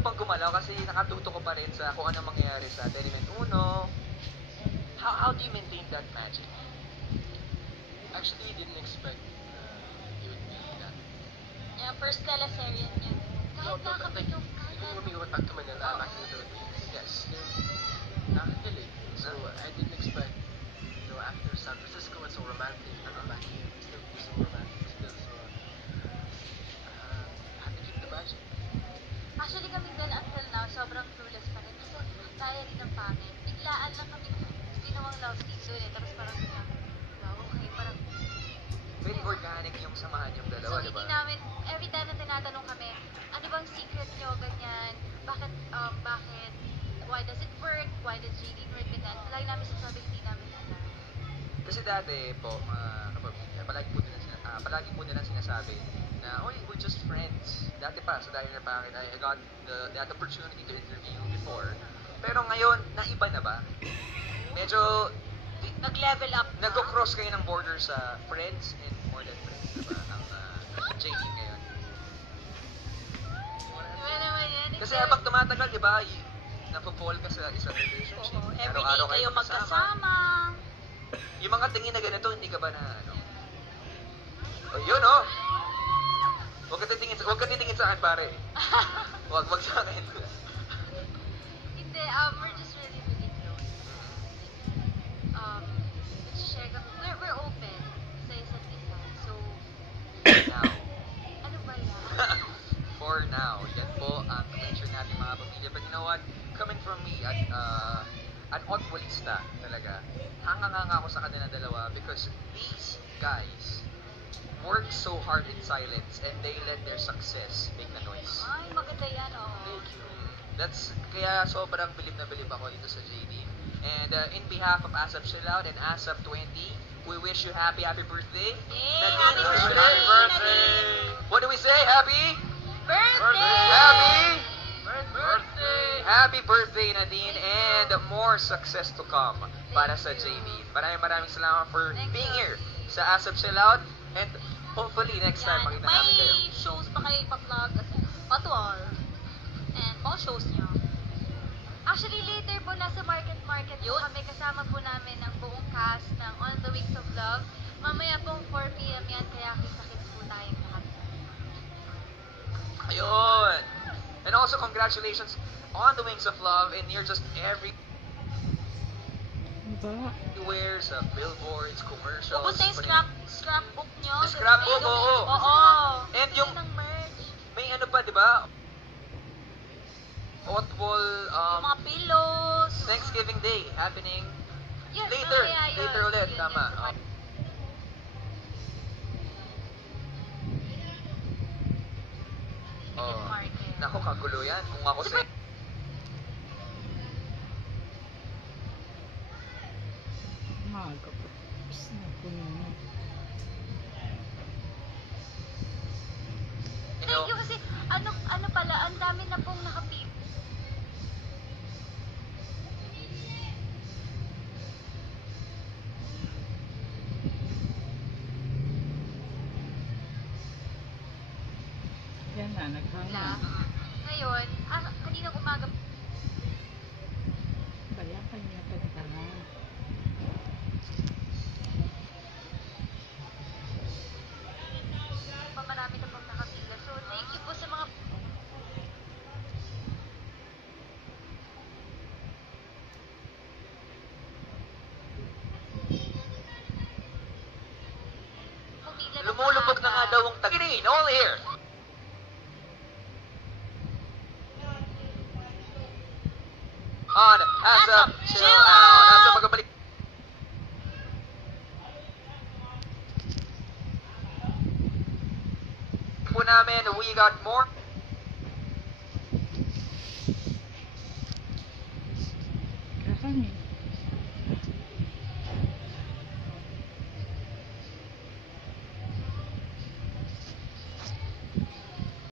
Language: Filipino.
pang gumalaw kasi nakatuto ko pa rin sa kung ano mangyayari sa Element 1. How do you maintain that magic? Actually, we didn't expect it would be that. Yeah, first teleserye niya. Kahit nakapilong ka. When we went back to Manila, back in the Philippines, yes, nakakilig. So I didn't expect, after San Francisco, it's so romantic. And I'm back here, it's still so romantic still. So I have to keep the magic. Actually kami din until now, sobrang clueless pa rin. Kasi kaya rin ng pangit. Biglaan lang kami ginawang love scene doon eh. Tapos parang wow, okay, parang Very organic yung samahan yung dalawa, so, di ba? hindi namin, every time na tinatanong kami, ano bang secret nyo, ganyan, bakit, why does it work, why does JD work, ganyan, lagi namin sasabi, hindi namin alam. Kasi dati po, palagi po nilang sinasabi na, oh, we're just friends. Dati pa, sa Diner Packet, I got that opportunity to interview before. Pero ngayon, naiba na ba? Medyo, Nag-level up na. nag-cross kayo ng border sa friends and more than friends, diba? Ang JD ngayon. Diba naman yan? Kasi habang tumatagal, di ba, napapol ka sa isang relationship. Oo, everyday Araw-araw kayo magkasama. Yung mga tingin na ganito, hindi ka ba na, ano? Oh, yun, oh! Huwag ka titingin sa akin, pare. Wag sa akin. Hindi, we're just really, really close. Nag-share kami, we're open sa isa't isa. So, Now, ano ba yan? for now, yan po ang mention natin mga pamilya. But you know what? Coming from me, an oddballista talaga. Hanga-hanga ako sa kanila dalawa because these guys work so hard in silence and they let their success make the noise. Ay, maganda yan, oh. That's kaya sobrang bilib na bilib ako dito sa JD. And in behalf of ASAP Chill-Out and ASAP 20, we wish you happy birthday. Yay! Nadine, Happy happy birthday, What do we say? Happy? Birthday! Happy birthday, Nadine, and more success to come para sa JD. Maraming salamat for being here sa ASAP Chill-Out and hopefully next time makita namin kayo. May shows pa kayo pa-vlog kasi patual. And mga shows niyo. Actually, later po nasa Market po kami kasama po namin ang buong cast ng On the Wings of Love. Mamaya pong 4 p.m. yan, kaya kita-kits po tayong lahat. Ayun! And also congratulations on the Wings of Love and you're just everywhere sa billboards, commercials. Pupunta yung scrapbook nyo. Scrapbook, oo. Oo. And yung ng merch. may ano pa, di ba? Oddball, Yung mga pillows. Thanksgiving Day happening Yes, later. yeah, yun. Later ulit, Yun, tama. yun sa Oh. Market. Nako, kagulo yan. Kung ako sa... Maaga pa. Tapos na puno na. You know, Thank you kasi ano pala, ang dami na pong nakapip. Yan na, naghanga. Ngayon, kanina umaga Baya pa niya pagtanga. pa marami na pong nakapila. So, thank you po sa mga pumila ng lumulubog na nga maaga. daw ang tagirain. All here. On ASAP Chill-Out. Nasa pagbabalik po namin, we got more. Kakangin.